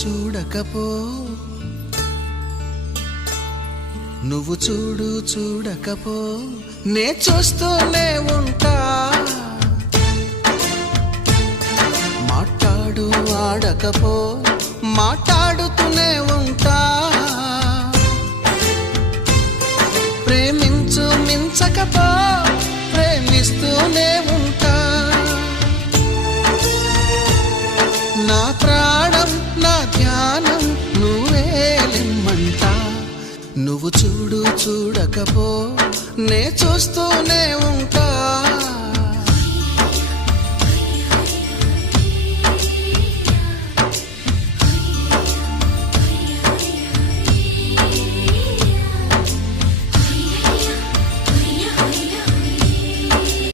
చూడకపో నువ్వు చూడకపో నే చూస్తూనే ఉంటా మాట్లాడు ఆడకపో మాట్లాడుతూనే ఉంటా ప్రేమించు మించకపో ప్రేమిస్తూనే ఉంటా నా ప్రాణం నా ధ్యానం నువ్వేలిమ్మంటా నువ్వు చూడకపో నే చూస్తూనే ఉంటా